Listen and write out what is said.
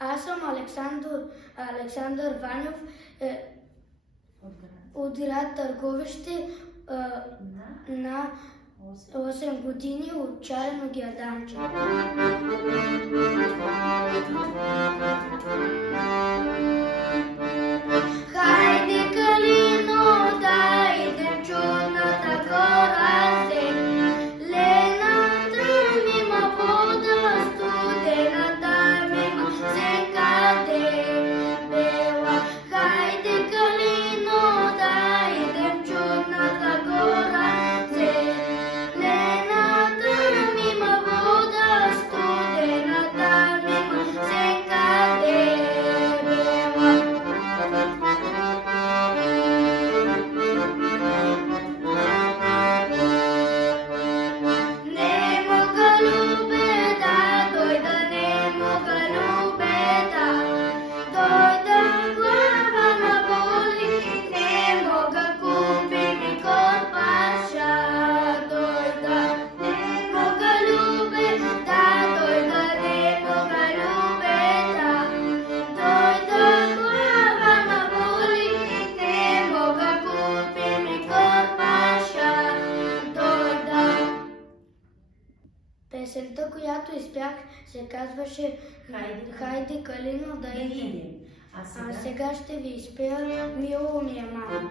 Аз съм Александър Ванев от град Търговище на 8 години от Чарено Герданче. Хайде, Калино, да идем чудната гора се. Лената мима вода, студената мима секаде бела. Хайде, Калино, да идем чудната гора се. Лената мима вода, студената мима секаде бела. Песента, която изпях, се казваше Хайде, Калино, да идем. А сега ще ви изпея Мило ми е мамо.